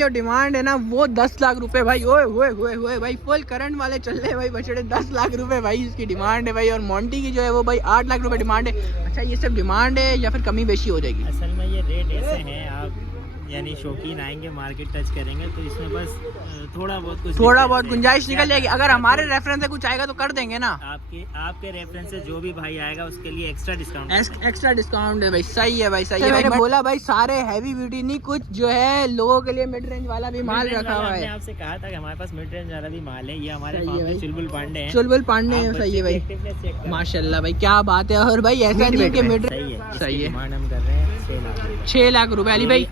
जो डिमांड है ना वो 10 लाख रुपए भाई। ओए ओए ओए ओए भाई, फुल करंट वाले चल रहे हैं भाई बछड़े। 10 लाख रुपए भाई इसकी डिमांड है भाई। और मोंटी की जो है वो भाई 8 लाख रुपए डिमांड है। अच्छा ये सब डिमांड है या फिर कमी बेशी हो जाएगी? असल में ये रेट ऐसे हैं, आप यानी शौकीन आएंगे, मार्केट टच करेंगे तो इसमें बस थोड़ा बहुत गुंजाइश निकल जाएगी। अगर हमारे रेफरेंस से कुछ आएगा तो कर देंगे ना। आपके रेफरेंस से जो भी भाई आएगा उसके लिए एक्स्ट्रा डिस्काउंट है भाई। सही है भाई, सही है। मैंने बोला भाई सारे हैवी ब्यूटी नहीं, कुछ जो है लोगों के लिए मिड रेंज वाला भी माल रखा हुआ है। आपसे कहा था कि हमारे पास मिड रेंज वाला भी माल है। ये हमारे चुलबुल पांडे हैं। चुलबुल पांडे हैं, सही है भाई माशाल्लाह भाई, क्या बात है। और भाई ऐसा नहीं कि मिड सही है। डिमांड हम कर रहे हैं 6 लाख रुपए। अली भाई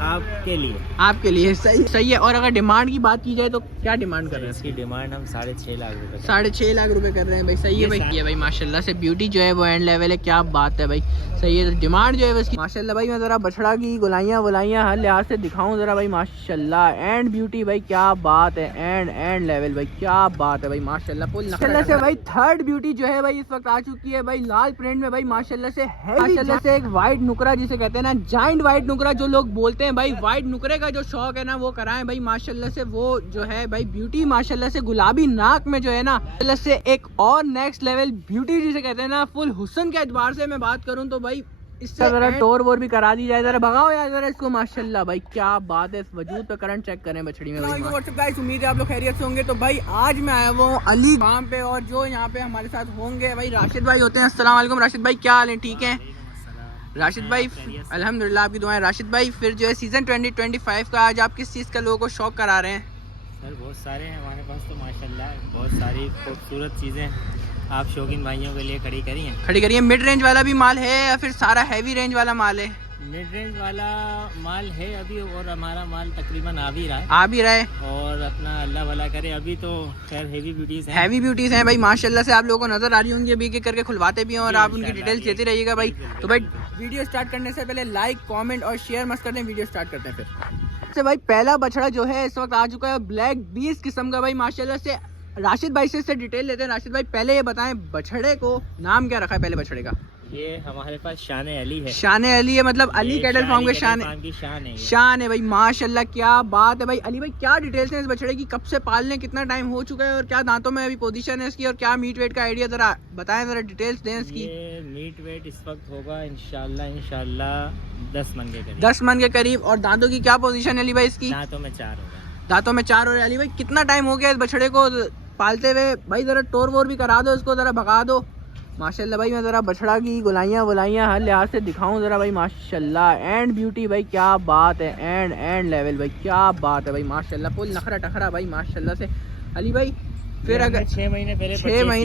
आपके लिए सही है। और अगर डिमांड की बात की जाए तो क्या डिमांड कर रहे हैं? इसकी डिमांड हम 6.5 लाख रुपए 6.5 लाख रुपए कर रहे हैं भाई। सही है भाई। ये भाई माशाल्लाह से ब्यूटी जो है वो एंड लेवल है, क्या बात है भाई। सही है, डिमांड जो है इसकी माशाल्लाह भाई। मैं जरा बछड़ा की गुलाइयाँ हर लिहाज से दिखाऊं जरा भाई माशाल्लाह। एंड ब्यूटी भाई क्या बात है। एंड लेवल भाई क्या बात है भाई माशाल्लाह। फुल माशाल्लाह से भाई थर्ड ब्यूटी जो है भाई इस वक्त आ चुकी है भाई लाल प्रिंट में भाई माशाल्लाह से। माशाल्लाह से एक व्हाइट नुकरा जिसे कहते हैं ना, जाइंट व्हाइट नुकरा जो लोग बोलते हैं भाई। व्हाइट नुकरे का जो शौक है ना वो कराएं भाई माशाल्लाह से। वो जो है भाई ब्यूटी माशाल्लाह से गुलाबी नाक में जो है ना माशाल्लाह से एक और नेक्स्ट लेवल ब्यूटी जिसे कहते हैं ना, फुल हुस्न के एतबार से मैं बात करूं तो भाई इससे जरा टोर वोर भी करा दी जाए। जरा भगाओ यार जरा इसको माशाल्लाह भाई, क्या बात है। इस वजूद पे करंट चेक करें बछड़ी में भाई। गाइस उम्मीद है आप लोग खैरियत से होंगे। तो भाई आज मैं आया हूँ अली फार्म पे और जो यहाँ पे हमारे साथ होंगे भाई राशिद भाई होते हैं। अस्सलाम वालेकुम राशिद भाई, क्या हाल है? ठीक है राशिद भाई, अल्हम्दुलिल्लाह आपकी दुआएं। राशिद भाई फिर जो है सीज़न 2025 का आज आप किस चीज़ का लोगों को शौक करा रहे हैं? सर बहुत सारे हैं हमारे पास तो माशाल्लाह, बहुत सारी खूबसूरत चीज़ें आप शौकीन भाइयों के लिए खड़ी करिए। मिड रेंज वाला भी माल है या फिर सारा हैवी रेंज वाला माल है? मिड रेंज वाला माल है अभी, और हमारा माल तकरीबन आ भी रहा है। और अपना अल्लाह भला करे, अभी तो खैर हैवी ब्यूटीज़ हैं भाई माशाल्लाह से। आप लोगों को नजर आ रही होंगी, अभी एक करके खुलवाते भी हैं और आप उनकी डिटेल्स देते रहिएगा भाई। तो भाई वीडियो स्टार्ट करने से पहले लाइक कमेंट और शेयर मत कर दें। वीडियो स्टार्ट करते हैं फिर से भाई। पहला बछड़ा जो है इस वक्त आ चुका है ब्लैक 20 किस्म का भाई माशाल्लाह से। राशिद भाई से इससे डिटेल लेते हैं। राशिद भाई पहले ये बताएं बछड़े को नाम क्या रखा है पहले बछड़े का? ये हमारे पास शान अली है। शान अली है, मतलब अली कैटल फार्म के शान है भाई माशाल्लाह, क्या बात है भाई। अली भाई क्या डिटेल्स हैं इस बछड़े की? कब से पालने, कितना टाइम हो चुका है और क्या दांतों में अभी पोजीशन है इसकी, और क्या मीट वेट का आइडिया जरा बताएं, जरा डिटेल्स दें इसकी। ये मीट वेट इस वक्त होगा इंशाल्लाह 10 मन के करीब। 10 मन के करीब। और दांतों की क्या पोजीशन है अली भाई इसकी? दांतों में 4 होगा। दांतों में 4 हो रहे। अली भाई कितना टाइम हो गया इस बछड़े को पालते हुए? भाई जरा टोर वोर भी करा दो इसको, जरा भगा दो माशाल्लाह भाई। मैं ज़रा बछड़ा की गुलाइयाँ हर लिहाज से दिखाऊं जरा भाई माशाल्लाह। एंड ब्यूटी भाई क्या बात है। एंड लेवल भाई क्या बात है भाई माशाल्लाह। फुल नखरा टखरा भाई माशाल्लाह से। अली भाई फिर अगर 6 महीने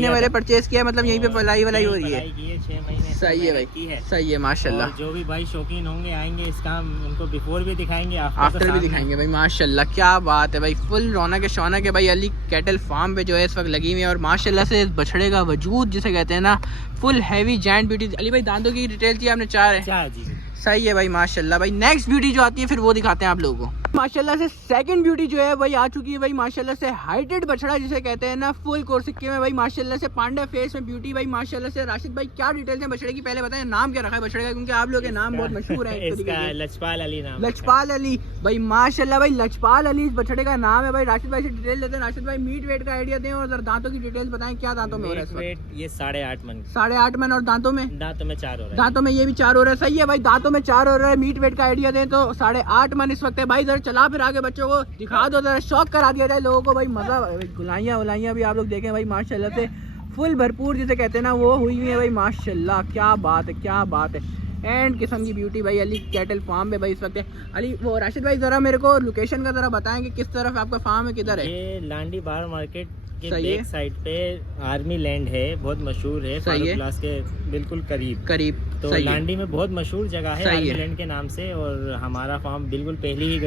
पहले परचेज किया, मतलब यहीं पे पलाई वलाई हो रही है? 6 महीने सही है भाई, सही है माशाल्लाह। जो भी भाई शौकीन होंगे आएंगे, इसका हम उनको बिफोर भी दिखाएंगे, आफ्टर भी दिखाएंगे भाई माशाल्लाह, क्या बात है भाई। फुल रौनक है भाई अली कैटल फार्म पे जो है इस वक्त लगी हुई है। और माशाल्लाह से इस बछड़े का वजूद जिसे कहते हैं ना, full heavy giant beauty. Ali भाई दांतों की डिटेल की आपने 4 है? सही है भाई माशाल्लाह भाई। नेक्स्ट ब्यूटी जो आती है फिर वो दिखाते हैं आप लोगों को। माशाल्लाह से सेकंड ब्यूटी जो है भाई आ चुकी है भाई माशाल्लाह से। हाइटेड बछड़ा जिसे कहते हैं ना, फुल कोर्सिक्के में भाई माशाल्लाह से। पांडा फेस में ब्यूटी भाई माशाल्लाह से। राशिद भाई क्या डिटेल्स हैं बछड़े की? पहले बताएं नाम क्या रखा है बछड़े का, क्योंकि आप लोग के नाम बहुत मशहूर है। लजपाल अली नाम। लजपाल अली भाई माशाल्लाह भाई, लजपाल अली इस बछड़े का नाम है भाई। राशिद भाई से डिटेल देते हैं। राशिद भाई मीट वेट का आइडिया दें और दांतों की डिटेल्स बताएं, क्या दांतों में हो रहा है? ये 8.5 मन। 8.5 मन। और दांतों में 4 हो रहा है। दांतों में ये भी 4 हो रहा है। सही है भाई, दांतों में 4 हो रहा है। मीट वेट का आइडिया दें तो 8.5 मन इस वक्त है भाई। जरा चला फिर आगे बच्चों को दिखा दो, जरा शौक करा दिया जाए लोगों को भाई। मजा गुलाइयाँ भी आप लोग देखें भाई माशाल्लाह से। फुल भरपूर जिसे कहते हैं ना वो हुई है भाई माशाल्लाह, क्या बात है, क्या बात है। एंड किस्म की ब्यूटी भाई अली कैटल फार्म पे भाई इस वक्त है। अली वो राशिद भाई जरा मेरे को लोकेशन का जरा बताएं कि किस तरफ आपका फार्म है, किधर है? ये लांडी बार मार्केट के बैक साइड पे आर्मी लैंड है, बहुत मशहूर है। फारूक क्लास के बिल्कुल करीब। तो लांडी में बहुत मशहूर जगह है आर्मी लैंड के नाम से। और हमारा फार्म बिल्कुल पहली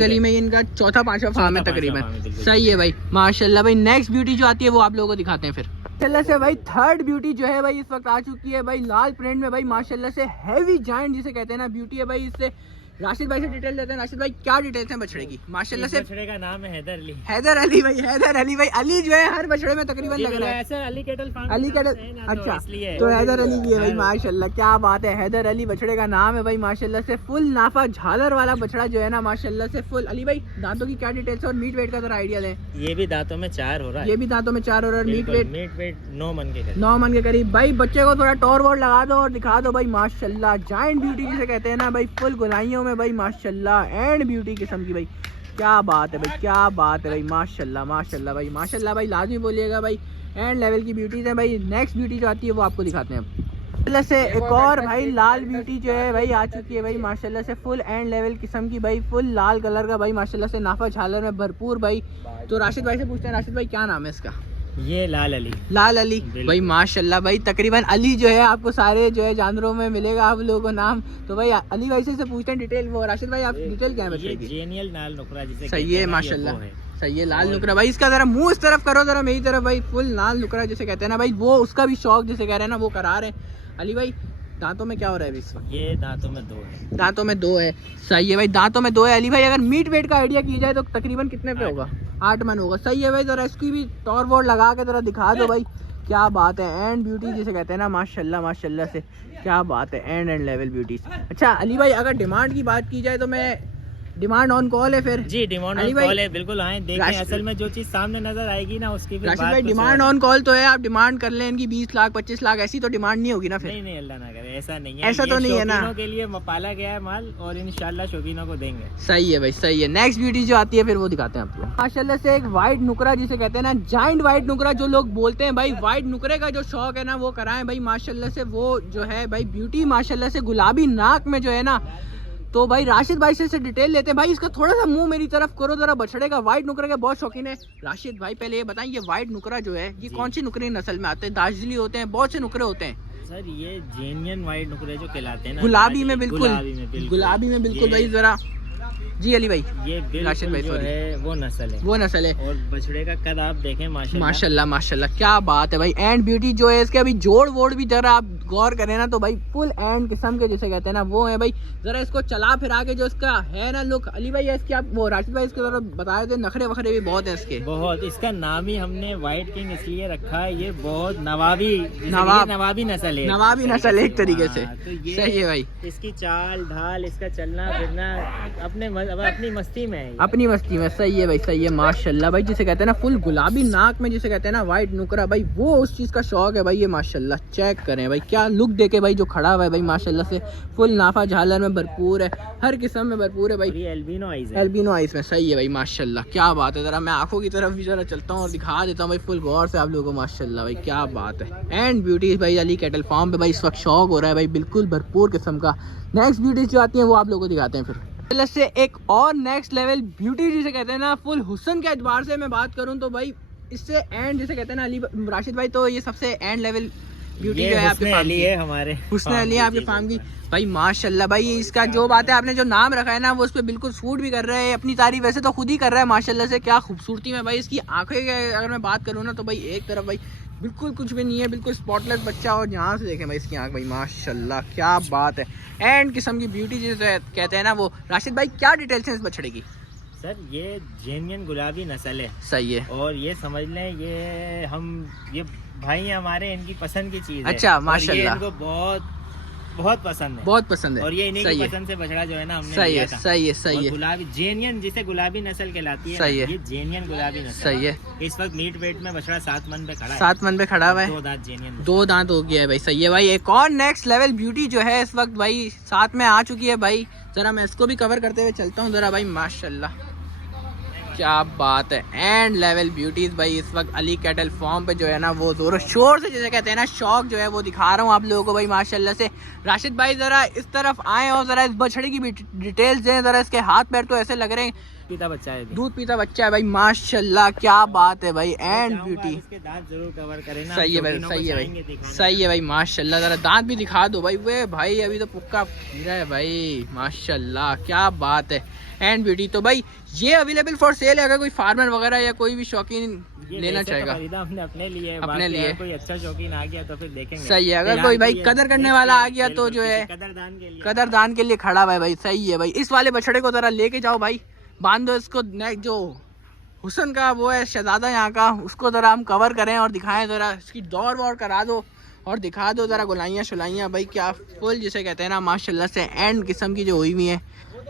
गली में इनका 4-5वां फार्म है तकरीबन। सही है भाई माशाल्लाह भाई। नेक्स्ट ब्यूटी जो आती है वो आप लोगों को दिखाते हैं फिर। माशाल्लाह से भाई थर्ड ब्यूटी जो है भाई इस वक्त आ चुकी है भाई लाल प्रिंट में भाई माशाल्लाह से। हैवी जायंट जिसे कहते हैं ना ब्यूटी है भाई। इससे राशिद भाई से डिटेल लेते हैं। राशिद भाई क्या डिटेल्स हैं बछड़े की? माशाल्लाह से बछड़े का नाम है हैदर अली। हैदर अली भाई, हैदर अली भाई। अली जो है हर बछड़े में तकरीबन लग रहा है। ऐसे Ali cattle farm, Ali cattle, अच्छा तो हैदर अली भी है भाई माशाल्लाह, क्या बात है। हैदर अली बछड़े का नाम है भाई माशाल्लाह से। फुल नाफा झालर वाला बछड़ा जो है ना माशाल्लाह से फुल। अली भाई दांतों की क्या डिटेल्स है और मीट वेट का जरा आइडिया दें। ये भी दांतों में 4 हो रहा है। ये भी दांतों में 4 हो रहा है। मीट वेट 9 मन के करीब। 9 मन के करीब। भाई बच्चे को थोड़ा टॉर वोर लगा दो और दिखा दो भाई माशाल्लाह। जायंट ब्यूटी जिसे कहते हैं ना भाई, फुल गुलाइयों में भाई माशाल्लाह, एंड ब्यूटी किस्म की भाई। क्या बात है भाई, क्या बात है भाई माशाल्लाह माशाल्लाह भाई माशाल्लाह भाई। लाजमी बोलिएगा भाई, एंड लेवल की ब्यूटीज है भाई। नेक्स्ट ब्यूटी जो आती है वो आपको दिखाते हैं माशाल्लाह से। एक और भाई लाल ब्यूटी जो है भाई आ चुकी है भाई माशाल्लाह से। फुल एंड लेवल किस्म की भाई, फुल लाल कलर का भाई माशाल्लाह से। नाफा झालर में भरपूर भाई। तो राशिद भाई से पूछते हैं, राशिद भाई क्या नाम है इसका? ये लाल अली। लाल अली भाई माशाल्लाह भाई। तकरीबन अली जो है आपको सारे जो है जानवरों में मिलेगा आप लोगों को नाम। तो भाई अली भाई से पूछते हैं डिटेल। वो राशिद भाई आप डिटेल क्या है? जेनियल लाल नुकरा जिसे सही है माशाल्लाह, सही है लाल नुकरा भाई। इसका जरा मुंह इस तरफ करो, जरा मेरी तरफ भाई। फुल लाल नुकरा जिसे कहते हैं ना भाई, वो उसका भी शौक जिसे कह रहे हैं ना वो करा रहे हैं। अली भाई दांतों में क्या हो रहा है इस वक्त? ये दांतों में 2 है। दांतों में 2 है, सही है भाई। दांतों में 2 है। अली भाई अगर मीट वेट का आइडिया की जाए तो तकरीबन कितने पे होगा? 8 मन होगा, सही है भाई। जरा इसकी भी टॉर वोर लगा के जरा दिखा दो भाई। क्या बात है, एंड ब्यूटी जिसे कहते हैं ना माशाल्लाह माशाल्लाह से। क्या बात है, एंड लेवल ब्यूटी। अच्छा अली भाई अगर डिमांड की बात की जाए तो मैं डिमांड ऑन कॉल है फिर? जी डिमांड ऑन कॉल है, बिल्कुल आए देखें। असल में जो चीज सामने नजर आएगी ना उसकी फिर राशिद भाई डिमांड ऑन कॉल तो है। आप डिमांड कर लें इनकी 20 लाख 25 लाख, ऐसी तो डिमांड नहीं होगी ना फिर? नहीं अल्लाह ना करे, ऐसा नहीं है। ऐसा तो नहीं है ना? शौकीनों के लिए पाला गया है माल और इंशाल्लाह शौकीनों को देंगे। सही है भाई, सही है। नेक्स्ट ब्यूटी जो आती है फिर वो दिखाते हैं आपको माशाल्लाह से। एक व्हाइट नुकरा जिसे कहते हैं ना, जायंट व्हाइट नुकरा जो लोग बोलते हैं भाई। व्हाइट नुकरे का जो शौक है ना वो कराएं भाई माशाल्लाह से। वो जो है भाई ब्यूटी माशाल्लाह से, गुलाबी नाक में जो है ना। तो भाई राशिद भाई से डिटेल लेते हैं भाई। इसका थोड़ा सा मुंह मेरी तरफ करो जरा। बछड़े का व्हाइट नुकरा का बहुत शौकीन है राशिद भाई। पहले ये बताएं, ये व्हाइट नुकरा जो है ये कौन सी नुकरी नस्ल में आते हैं? दार्जिली होते हैं, बहुत से नुकरे होते हैं सर। ये जेनियन व्हाइट नुकरे जो कहलाते हैं ना, गुलाबी में बिल्कुल, गुलाबी में बिल्कुल भाई। जरा जी अली भाई, ये राशिद भाई जो है वो नस्ल है, वो नस्ल है। और बछड़े का कद आप देखें माशाल्लाह माशाल्लाह, क्या बात है भाई। एंड ब्यूटी जो है इसके अभी जोड़ वोड़ भी जरा आप गौर करें ना तो भाई फुल एंड किस्म के जिसे कहते हैं ना वो है भाई। जरा इसको चला फिरा के जो इसका है ना लुक, अली भाई इसकी आप वो राशिद भाई इसके जरा बता रहे थे, नखरे वखरे भी बहुत है इसके। बहुत, इसका नाम ही हमने व्हाइट किंग इसलिए रखा है। ये बहुत नवाबी नस्ल है, नवाबी नस्ल एक तरीके से। तो ये सही है भाई। इसकी चाल ढाल, इसका चलना फिरना अपनी मस्ती में है, अपनी मस्ती में। सही है भाई, सही है माशाल्लाह भाई। जिसे कहते हैं ना फुल गुलाबी नाक में जिसे कहते हैं ना व्हाइट नुकरा भाई, वो उस चीज का शौक है भाई। ये माशाल्लाह चेक करें भाई, क्या लुक देके भाई जो खड़ा हुआ है भाई माशाल्लाह से। फुल नाफा झालर में भरपूर है, हर किस्म में भरपूर है भाई। ये एल्बिनो आइज है, एल्बिनो आइज में। सही है भाई माशाल्लाह, क्या बात है। जरा मैं आंखों की तरफ भी जरा चलता हूँ और दिखा देता हूँ भाई फुल गौर से आप लोगों को माशाल्लाह भाई, क्या बात है। एंड ब्यूटी भाई अली कैटल फार्म पे भाई इस वक्त शौक हो रहा है भाई बिल्कुल भरपूर किस्म का। नेक्स्ट ब्यूटी जो आती है वो आप लोगों को दिखाते हैं फिर से। एक और नेक्स्ट लेवल ब्यूटी जिसे कहते हैं ना, फुल हुस्न के एतबार से मैं बात करूं तो भाई इससे एंड जिसे कहते हैं ना अली राशिद भाई, तो ये सबसे एंड लेवल ब्यूटी जो है आपके फार्म की है, हमारे हुस्न अली आपके फार्म की भाई माशाल्लाह भाई। इसका जो बात है आपने जो नाम रखा है ना वो उस पर बिल्कुल सूट भी कर रहा है। अपनी तारीफ वैसे तो खुद ही कर रहा है माशाल्लाह से, क्या खूबसूरती में भाई। इसकी आंखें अगर मैं बात करूँ ना तो भाई एक तरफ भाई बिल्कुल कुछ भी नहीं है, बिल्कुल स्पॉटलेस बच्चा। और यहाँ से देखें भाई इसकी आंख भाई माशाल्लाह, क्या बात है। एंड किस्म की ब्यूटी जिसे कहते हैं ना वो। राशिद भाई क्या डिटेल्स हैं इस बछड़े की? सर ये जेनियन गुलाबी नस्ल है। सही है। और ये समझ लें ये भाई हमारे इनकी पसंद की चीज है। अच्छा माशाल्लाह, इनको बहुत पसंद है, बहुत पसंद है। और ये इन्हीं की पसंद से बछड़ा जो है ना हमने सही लिया है, था। सही है, सही है। गुलाबी जेनियन जिसे गुलाबी नस्ल कहलाती है, सही है। ये जेनियन गुलाबी नस्ल सही है। इस वक्त मीट वेट में बछड़ा 7 मन पे खड़ा है। 7 मन पे खड़ा हुआ है, 2 दांत जेनियन, 2 दांत हो गया है भाई। सही है भाई। एक और नेक्स्ट लेवल ब्यूटी जो है इस वक्त भाई साथ में आ चुकी है भाई। जरा मैं इसको भी कवर करते हुए चलता हूँ जरा भाई माशाल्लाह, क्या बात है। एंड लेवल ब्यूटीज भाई इस वक्त अली कैटल फार्म पे जो है ना वो जोरों शोर से जिसे कहते हैं ना शौक जो है वो दिखा रहा हूँ आप लोगों को भाई माशाल्लाह से। राशिद भाई जरा इस तरफ आए और जरा इस बछड़े की भी डिटेल्स दें। जरा इसके हाथ पैर तो ऐसे लग रहे हैं पीता बच्चा है, दूध पीता बच्चा है भाई माशाल्लाह, क्या बात है भाई। एंड ब्यूटी, इसके दांत जरूर कवर करें ना। सही है भाई, सही है भाई, सही है भाई माशाल्लाह। जरा दांत भी दिखा दो भाई। वे भाई अभी तो पुक्का हीरा है भाई माशाल्लाह, क्या बात है। एंड ब्यूटी तो भाई ये अवेलेबल फॉर सेल है, अगर कोई फार्मर वगैरह या कोई भी शौकीन लेना चाहेगा। हमने अपने लिए, अपने लिए कोई अच्छा शौकीन आ गया तो फिर देखेंगे। सही है, अगर कोई भाई कदर करने वाला आ गया तो जो है कदरदान के लिए खड़ा हुआ है भाई। सही है भाई। इस वाले बछड़े को जरा लेके जाओ भाई, बांध दो इसको। जो हुसन का वो है शहजादा यहाँ का, उसको जरा हम कवर करें और दिखाएं, जरा इसकी दौड़ वौड़ करा दो और दिखा दो जरा गुलाइयाँ शुलाइयाँ भाई। क्या फुल जिसे कहते हैं ना माशाल्लाह से एंड किस्म की जो हुई हुई है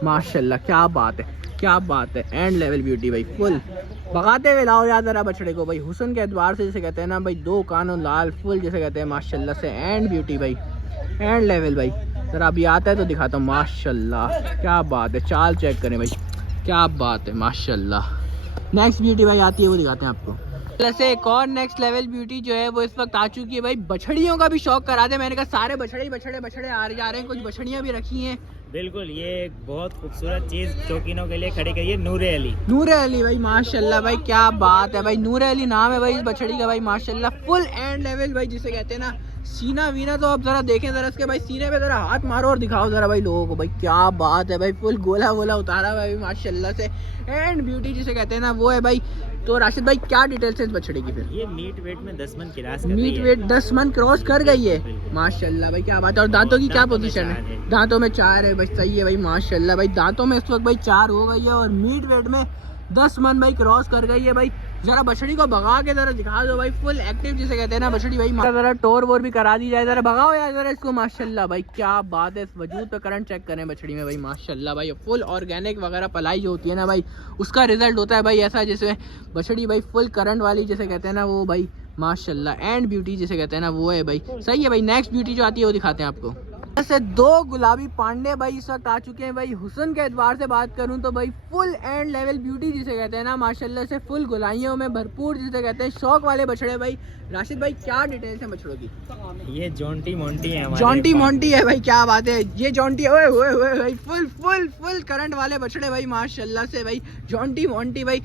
माशाल्लाह, क्या बात है, क्या बात है। एंड लेवल ब्यूटी भाई, फुल भगाते हुए लाओ यार जरा बछड़े को भाई। हुसन के एतबार से जिसे कहते हैं ना भाई, दो कानों लाल फुल जिसे कहते हैं माशाल्लाह से एंड ब्यूटी भाई, एंड लेवल भाई। जरा अभी आता है तो दिखाता हूँ माशाल्लाह, क्या बात है। चाल चेक करें भाई, क्या बात है माशाल्लाह। नेक्स्ट ब्यूटी भाई आती है, वो दिखाते हैं आपको। जैसे एक और नेक्स्ट लेवल ब्यूटी जो है वो इस वक्त आ चुकी है भाई। बछड़ियों का भी शौक करा दे, मैंने कहा सारे बछड़े बछड़े बछड़े आ जा रहे हैं, कुछ बछड़ियाँ भी रखी हैं। बिल्कुल, ये एक बहुत खूबसूरत चीज शौकीनों के लिए खड़ी करी है, नूरे अली। नूरे अली भाई माशाल्लाह भाई, क्या बात है भाई। नूरे अली नाम है भाई इस बछड़ी का भाई माशाल्लाह, फुल एंड लेवल भाई जिसे कहते हैं ना। सीना वीना तो अब जरा देखें जरा इसके भाई, सीने पे जरा हाथ मारो और दिखाओ जरा भाई लोगों को भाई, क्या बात है भाई। फुल गोला वोला उतारा भाई माशाल्लाह से। एंड ब्यूटी जिसे कहते हैं ना वो है भाई। तो राशिद भाई क्या डिटेल्स है इस बछड़े की? फिर ये मीट वेट में 10 मन क्रॉस, मीट वेट 10 मन क्रॉस कर गई है माशाल्लाह भाई, क्या बात है। और दांतों की क्या पोजीशन है? दांतों में 4 है भाई, सही है भाई माशाल्लाह भाई। दांतों में इस वक्त भाई 4 हो गई है और मीट वेट में 10 मन भाई क्रॉस कर गई है भाई। जरा बछड़ी को भगा के जरा दिखा दो भाई, फुल एक्टिव जिसे कहते हैं ना बछड़ी भाई। जरा टोर वोर भी करा दी जाए, जरा भगाओ यार जरा इसको माशाल्लाह भाई, क्या बात है। इस वजूद पे करंट चेक करें बछड़ी में भाई माशाल्लाह भाई। फुल ऑर्गेनिक वगैरह पलाई जो होती है ना भाई, उसका रिजल्ट होता है भाई ऐसा, जिसमें बछड़ी भाई फुल करंट वाली जिसे कहते हैं ना वो भाई माशाल्लाह। एंड ब्यूटी जिसे कहते हैं ना वो है भाई, सही है भाई। नेक्स्ट ब्यूटी जो आती है वो दिखाते हैं आपको। ऐसे 2 गुलाबी पांडे भाई इस वक्त आ चुके हैं भाई। हुसन के एतबार से बात करूं तो भाई फुल एंड लेवल ब्यूटी जिसे कहते हैं ना माशाल्लाह से, फुल गुलाइयों में भरपूर जिसे कहते हैं, शौक वाले बछड़े भाई। राशिद भाई क्या डिटेल्स हैं बछड़ों की? ये जॉन्टी मोंटी है, जॉन्टी मोंटी है भाई, क्या बात है। ये जॉन्टी ओए ओए ओए भाई, फुल फुल फुल करंट वाले बछड़े भाई माशाल्लाह से भाई, जॉन्टी मोंटी भाई।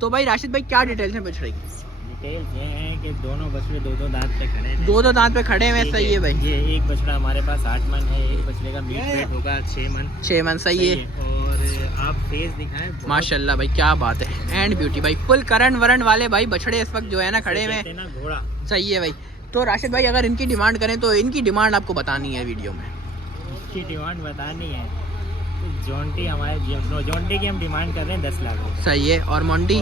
तो भाई राशिद भाई क्या डिटेल्स हैं बछड़े की? डिटेल्स ये हैं कि दोनों बछड़े दो दांत पे खड़े हैं। दो दांत पे खड़े हैं, सही है भाई। ये एक बछड़ा हमारे पास 8 मन है, एक बछड़े का मीट वेट होगा 6 मन। 6 मन, सही है। और आप फेस दिखाएं माशाल्लाह भाई, क्या बात है। एंड ब्यूटी भाई, फुल करंट वरंट वाले भाई बछड़े इस वक्त जो है ना खड़े में, घोड़ा, सही है भाई। तो राशिद भाई अगर इनकी डिमांड करें तो इनकी डिमांड आपको बतानी है वीडियो में। इसकी डिमांड बतानी है, जॉन्टी हमारे जॉन्टी की हम डिमांड कर रहे हैं 10 लाख रुपए, सही है। और मोंटी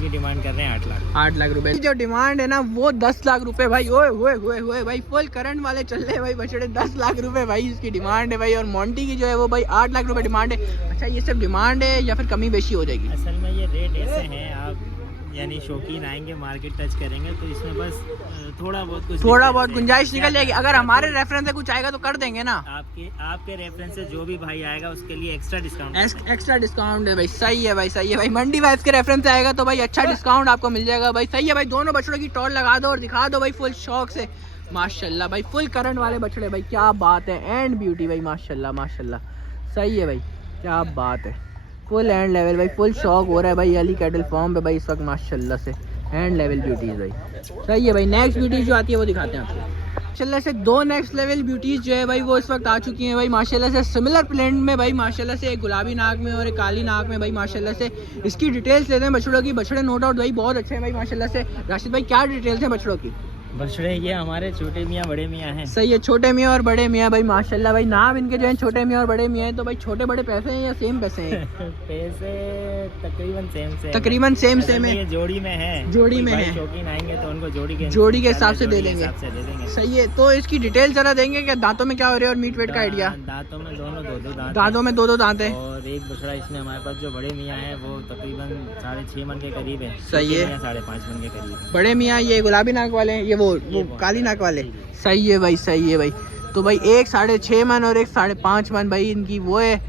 की डिमांड कर रहे हैं 8 लाख। 8 लाख रुपए जो डिमांड है ना वो 10 लाख रुपए भाई। ओए ओए ओए ओए भाई, फुल करंट वाले चल रहे हैं भाई बछड़े, 10 लाख रुपए भाई इसकी डिमांड है भाई। और मोंटी की जो है वो भाई 8 लाख रुपए डिमांड है। अच्छा, ये सब डिमांड है या फिर कमी बेशी हो जाएगी? असल में ये रेट ऐसे हैं, आप यानी शौकीन आएंगे मार्केट टच करेंगे तो इसमें बस थोड़ा बहुत गुंजाइश निकल जाएगी। अगर हमारे रेफरेंस से कुछ आएगा तो कर देंगे ना। आपके रेफरेंस से जो भी भाई आएगा उसके लिए एक्स्ट्रा डिस्काउंट है भाई, सही है भाई, सही है भाई। मंडी वाइज के रेफरेंस से आएगा तो भाई अच्छा डिस्काउंट आपको मिल जाएगा भाई, सही है भाई। दोनों बछड़ों की टॉल लगा दो और दिखा दो भाई फुल शौक से माशाल्लाह भाई। फुल करंट वाले बछड़े भाई, क्या बात है। एंड ब्यूटी भाई माशाल्लाह माशाल्लाह, सही है भाई, क्या बात है। फुल एंड लेवल भाई, फुल शौक हो रहा है भाई अली कैटल फार्म पे भाई इस वक्त माशाल्लाह से। एंड लेवल ब्यूटीज भाई, सही है भाई। नेक्स्ट ब्यूटीज जो आती है वो दिखाते हैं आपको। माशाल्लाह से 2 नेक्स्ट लेवल ब्यूटीज जो है भाई वो इस वक्त आ चुकी हैं भाई माशाल्लाह से, सिमिलर प्लेंट में भाई माशाल्लाह से। एक गुलाबी नाक में और एक काली नाक में भाई माशाल्लाह से। इसकी डिटेल्स लेते हैं बछड़ों की। बछड़े नो डाउट भाई बहुत अच्छे हैं भाई माशाल्लाह से। राशिद भाई क्या डिटेल्स हैं बछड़ों की? बछड़े ये हमारे छोटे मियाँ बड़े मियाँ हैं, सही है। छोटे मियाँ और बड़े मियाँ भाई माशाल्लाह भाई। नाम इनके जो है छोटे मियाँ और बड़े मियाँ हैं। तो भाई छोटे बड़े पैसे हैं या सेम पैसे हैं? पैसे तकरीबन सेम है। ये जोड़ी में है, शौकीन आएंगे तो उनको जोड़ी के हिसाब से दे देंगे, सही है। तो इसकी डिटेल जरा देंगे कि दांतों में क्या हो रहा है और मीट वेट का आइडिया? दांतों में दोनों दो दांत है। और एक बछड़ा इसमें हमारे पास जो बड़े मियाँ है वो तकरीबन 6.5 मन के करीब है, सही है। 5.5 मन के करीब बड़े मियाँ ये गुलाबी नाक वाले, ये वो काली नाक वाले, सही है भाई, सही है भाई। तो भाई एक 6.5 मन और एक 5.5 मन भाई इनकी वो है।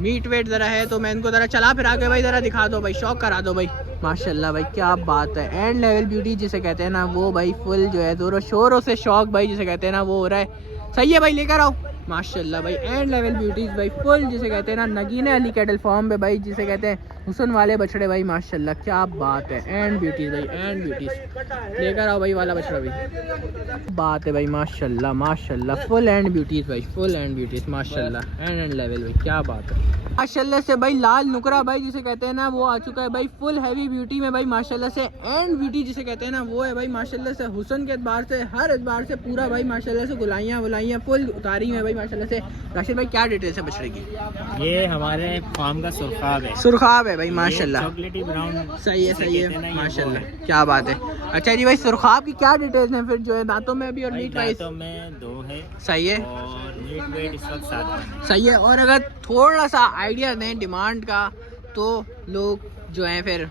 मीट वेट जरा है तो मैं इनको जरा चला फिरा के भाई जरा दिखा दो भाई, शौक करा दो भाई माशाल्लाह भाई, क्या बात है। एंड लेवल ब्यूटी जिसे कहते हैं ना वो भाई फुल जो है जोरों शोरों से शौक भाई जिसे कहते हैं ना वो हो रहा है, सही है भाई। लेकर आओ माशाल्लाह भाई। एंड लेवल ब्यूटीज भाई फुल जिसे कहते हैं ना नगीने अली कैटल फार्म पे भाई जिसे कहते हैं हुस्न वाले बछड़े भाई माशाल्लाह, क्या बात है। एंड ब्यूटीज भाई, एंड ब्यूटीज लेकर आओ भाई वाला बछड़ा भाई, बात है भाई माशाल्लाह माशाल्लाह। फुल एंड ब्यूटीज भाई, फुल एंड ब्यूटीज माशाल्लाह, एंड लेवल भाई, क्या बात है माशाल्लाह से भाई। लाल नुकरा भाई जिसे कहते हैं ना वो आ चुका है भाई फुल हैवी ब्यूटी में भाई माशाल्लाह से। एंड ब्यूटी जिसे कहते हैं ना वो है भाई माशाल्लाह से, हुस्न के एतबार से हर एतबार से पूरा भाई माशाल्लाह से गुलाइयाँ वुलाइयाँ फुल उतारी है भाई माशाल्लाह से। राशिद भाई क्या डिटेल्स है बछड़े की? ये हमारे फार्म का सुरखाब है, सुरखाब है भाई माशाल्लाह, चॉकलेटी ब्राउन। सही है सही है माशाल्लाह, क्या बात है। अच्छा जी भाई सुरखाब की क्या डिटेल्स हैं फिर जो है दांतों में अभी और मीट वाइज? दांतों में 2 है, सही है, और मीट वेट इस वक्त 7 है। सही है। और अगर थोड़ा सा आइडिया दें डिमांड का तो लोग जो है फिर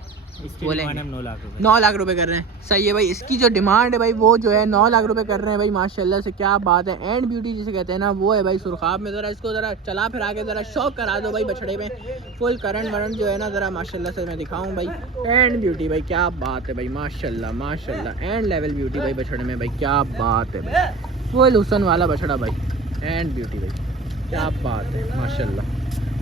बोलेंगे 9 लाख रुपए। 9 लाख रुपए कर रहे हैं, सही है भाई। इसकी जो डिमांड है भाई वो जो है 9 लाख रुपए कर रहे हैं भाई माशाल्लाह से, क्या बात है। एंड ब्यूटी जिसे कहते हैं ना वो है भाई सुरखाब में। ज़रा इसको ज़रा चला फिर आके ज़रा शौक करा दो भाई बछड़े में, फुल करंट वरंट जो है ना ज़रा माशाल्लाह से मैं दिखाऊं भाई। एंड ब्यूटी भाई, क्या बात है भाई माशाल्लाह माशाल्लाह। एंड लेवल ब्यूटी भाई बछड़े में भाई, क्या बात है भाई, फुल हुस्न वाला बछड़ा भाई। एंड ब्यूटी भाई, क्या बात है माशाल्लाह।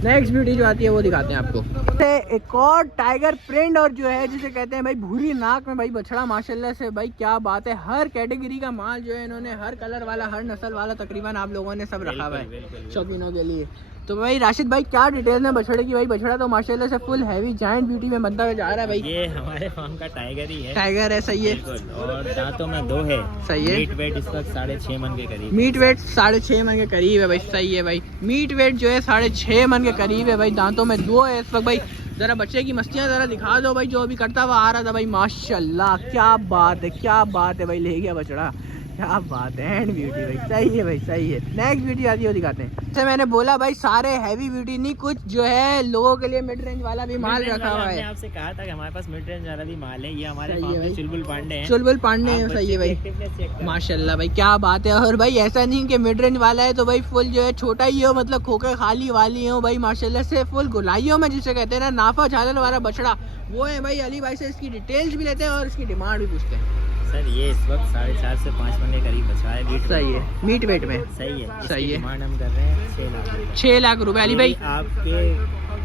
नेक्स्ट ब्यूटी जो आती है वो दिखाते हैं आपको। एक और टाइगर प्रिंट और जो है जिसे कहते हैं भाई भूरी नाक में भाई बछड़ा माशाल्लाह से भाई, क्या बात है। हर कैटेगरी का माल जो है इन्होंने, हर कलर वाला हर नस्ल वाला तकरीबन आप लोगों ने सब रखा हुआ है शौकीनों के लिए। तो भाई राशिद भाई क्या डिटेल है बछड़े की? भाई बछड़ा तो माशाल्लाह से फुल हैवी जायंट ब्यूटी में बनता हुआ जा रहा है भाई। ये हमारे फार्म का टाइगर ही है, टाइगर है, सही है। और दांतों में 2 है, सही है। मीट वेट इस वक्त 6.5 मन के करीब। मीट वेट 6.5 मन के करीब है भाई, सही है भाई। मीट वेट जो है 6.5 मन के करीब है भाई। दांतों में 2 है इस वक्त भाई। जरा बच्चे की मस्तियाँ जरा दिखा दो भाई, जो अभी करता हुआ आ रहा था भाई माशाल्लाह, क्या बात है, क्या बात है भाई। ले गया बछड़ा, क्या बात है। एंड ब्यूटी भाई, सही है भाई, सही है। नेक्स्ट ब्यूटी आती है वो दिखाते हैं। जैसे मैंने बोला भाई सारे हैवी ब्यूटी नहीं, कुछ जो है लोगों के लिए मिड रेंज वाला भी माल रखा हुआ है। आपसे कहा था कि हमारे पास मिड रेंज वाला भी माल है। ये हमारे सही है भाई, चुलबुल पांडे हैं। चुलबुल पांडे हैं, सही है भाई माशाल्लाह भाई, क्या बात है। और भाई ऐसा नहीं कि मिड रेंज वाला है तो भाई फुल जो है छोटा ही हो, मतलब खोखे खाली वाली हो भाई माशाल्लाह से। फुल गुलाइयों में जिसे कहते हैं ना नाफा झालर वाला बछड़ा वो है भाई। अली भाई से इसकी डिटेल्स भी लेते हैं और इसकी डिमांड भी पूछते हैं। सर ये इस वक्त 4.5 से 5 मन के करीब बचा है, सही है, मीट वेट में सही है। सही है। डिमांड हम कर रहे हैं 6 लाख। 6 लाख रुपए अली भाई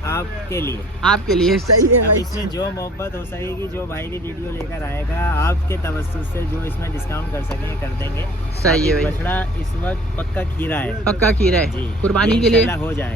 आपके लिए, आपके लिए, सही है भाई। इसमें जो मोहब्बत हो सकेगी, जो भाई की वीडियो लेकर आएगा आपके तवज्जुह से जो इसमें डिस्काउंट कर सकेंगे कर देंगे। सही है भाई। बछड़ा इस वक्त पक्का खीरा है, पक्का खीरा है, कुर्बानी के लिए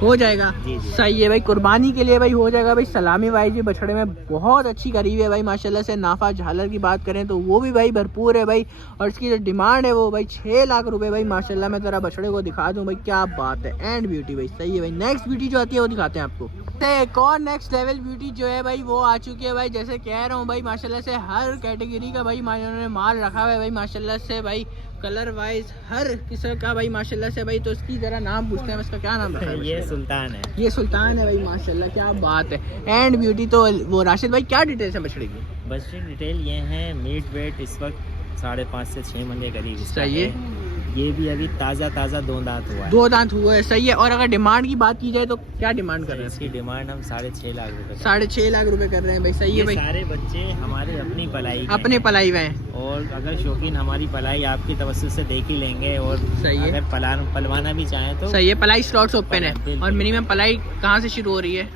हो जाएगा। जी जी, सही है भाई, कुर्बानी के लिए भाई हो जाएगा भाई। सलामी वाइज भी बछड़े में बहुत अच्छी करीब है भाई माशाल्लाह से। नाफा झालर की बात करें तो वो भी भाई भरपूर है भाई। और इसकी जो डिमांड है वो भाई 6 लाख रुपए भाई माशाल्लाह। मैं जरा बछड़े को दिखा दूं भाई, क्या बात है। एंड ब्यूटी भाई, सही है भाई। नेक्स्ट ब्यूटी जो आती है वो दिखाते हैं आपको। एक और नेक्स्ट लेवल ब्यूटी जो है भाई वो आ चुकी है भाई। जैसे कह रहा हूँ भाई माशाल्लाह से हर कैटेगरी का भाई उन्होंने माल रखा हुआ है भाई माशाल्लाह से भाई। कलर वाइज हर किस्म का भाई माशाल्लाह से भाई। तो इसकी जरा नाम पूछते हैं, इसका क्या नाम है? ये सुल्तान है, ये सुल्तान है भाई माशाल्लाह, क्या बात है। एंड ब्यूटी तो वो राशिद भाई क्या डिटेल्स है बछड़े की? बछड़े डिटेल ये है, मीट वेट इस वक्त 5.5 से 6 मन के करीब। सही है। ये भी अभी ताज़ा 2 दांत हुआ है। 2 दांत हुआ है, सही है। और अगर डिमांड की बात की जाए तो क्या डिमांड कर रहे हैं? इसकी डिमांड हम 6.5 लाख रुपए 6.5 लाख रुपए कर रहे हैं भाई, सही है भाई। सारे बच्चे हमारे अपनी पलाई के अपने पलाई में हैं। और अगर शौकीन हमारी पलाई आपकी तवज्जुह से देख ही लेंगे और सही है। अगर पलवाना भी चाहें तो सही है। पलाई स्लॉट्स ओपन है। और मिनिमम पलाई कहाँ से शुरू हो रही है?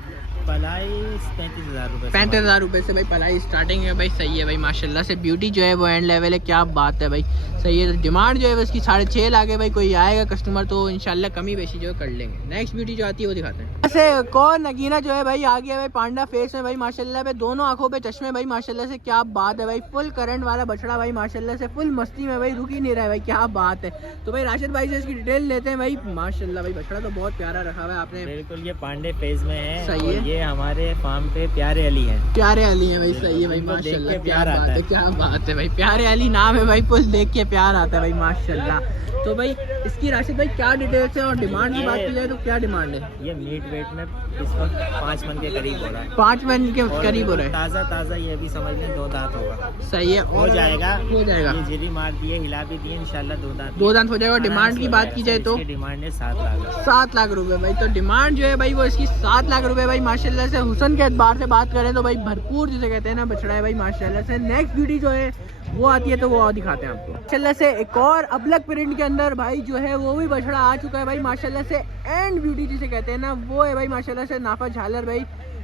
पलाई 35,000 रुपए, 35,000 रुपए से भाई पलाई स्टार्टिंग है भाई, सही है भाई माशाल्लाह से। ब्यूटी जो है वो एंड लेवल है, क्या बात है भाई, सही है। डिमांड जो है उसकी 6.5 लाख है भाई। कोई आएगा कस्टमर तो इंशाल्लाह कमी बेशी जो कर लेंगे। नेक्स्ट ब्यूटी जो आती है वो दिखाते हैं। ऐसे कौन नगीना जो है भाई आ गया भाई पांडा फेस में भाई माशाल्लाह पे, दोनों आंखों पे चश्मे भाई माशाल्लाह से, क्या बात है भाई। फुल करंट वाला बछड़ा भाई माशाल्लाह से, फुल मस्ती में भाई, रुक ही नहीं रहा है भाई, क्या बात है। तो भाई राशिद भाई से इसकी डिटेल लेते हैं भाई माशाल्लाह भाई। बछड़ा तो बहुत प्यारा रखा हुआ है आपने। बिल्कुल, ये पांडे फेज में है। सही है। ये हमारे फार्म पे प्यारे अली है। प्यारे अली है भाई, सही है भाई माशाल्लाह, क्या बात है, क्या बात है भाई। प्यारे अली नाम है भाई, फुल देख के प्यार आता है भाई माशाल्लाह। तो भाई इसकी राशिद भाई क्या डिटेल्स है और डिमांड की बात की जाए तो क्या डिमांड है? ये मीट वेट में इस वक्त 5 मन के करीब हो रहा है। 5 मन के करीब हो रहा है। ताज़ा ये भी समझ लें 2 दांत होगा। सही है, हो जाएगा। ये जिरी मार दिए, हिला भी दिए, इंशाल्लाह 2 दांत हो जाएगा। डिमांड की बात की जाए तो डिमांड है 7 लाख। 7 लाख रुपए भाई। तो डिमांड जो है भाई वो इसकी 7 लाख रुपए भाई माशाल्लाह से। हुस्न के एतबार से बात करें तो भाई भरपूर जिसे कहते हैं ना बछड़ा है भाई माशाल्लाह से। नेक्स्ट ब्यूटी जो है वो आती है तो वो दिखाते हैं आपको माशाल्लाह से। एक और अबलक प्रिंट के अंदर भाई जो है वो भी बछड़ा आ चुका है भाई माशाल्लाह से। एंड ब्यूटी जिसे कहते हैं ना वो है भाई माशाल्लाह से। नाफा झालर भाई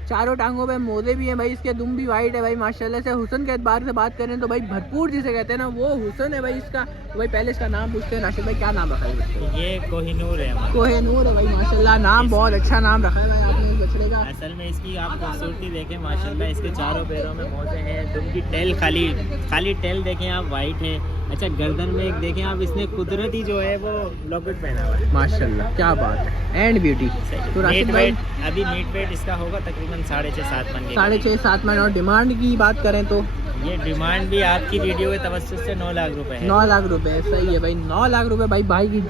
चारों टांगों पे मोजे भी हैं भाई, इसके दुम भी वाइट है भाई माशाल्लाह से। हुस्न के एतबार से बात करें तो भाई भरपूर जिसे कहते हैं ना वो हुस्न है भाई इसका। तो भाई पहले इसका नाम पूछते हैं राशिद भाई, क्या नाम रखा है इसका? ये कोहिनूर है हमारा। कोहिनूर है भाई माशाल्लाह, नाम बहुत अच्छा नाम रखा है भाई आपने इस बछड़े का। असल में इसकी आप खूबसूरती देखें माशाल्लाह, इसके चारों पैरों में मोजे हैं, दुम की टेल खाली टेल देखें आप वाइट है। अच्छा गर्दन में एक देखें आप, इसने कुदरती जो है वो लॉकेट पहना हुआ है माशाल्लाह, क्या बात है, एंड ब्यूटी। तो राशिद भाई अभी मीट वेट इसका होगा तकरीबन 6.5-7 मन के 6.5-7 मन। और डिमांड की बात करें तो ये डिमांड भी आपकी वीडियो के तवज्जुह से 9 लाख रुपए है। 9 लाख रुपए, सही है भाई, 9 लाख रुपए भाई की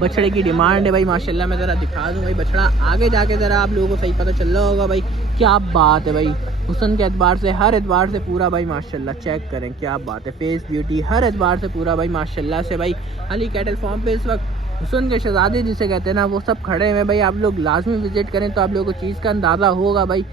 बछड़े की डिमांड है भाई माशाल्लाह। मैं ज़रा दिखा दूँ भाई बछड़ा, आगे जाके ज़रा आप लोगों को सही पता चल रहा होगा भाई। क्या बात है भाई, हुस्न के एतबार से हर एतबार से पूरा भाई माशाल्लाह, चेक करें क्या बात है, फेस ब्यूटी हर एतबार से पूरा भाई माशाल्लाह से भाई। अली कैटल फार्म पे इस वक्त हुस्न के शहजादे जिसे कहते हैं ना वो सब खड़े हैं भाई। आप लोग लाजमी विजिट करें तो आप लोगों को चीज़ का अंदाज़ा होगा भाई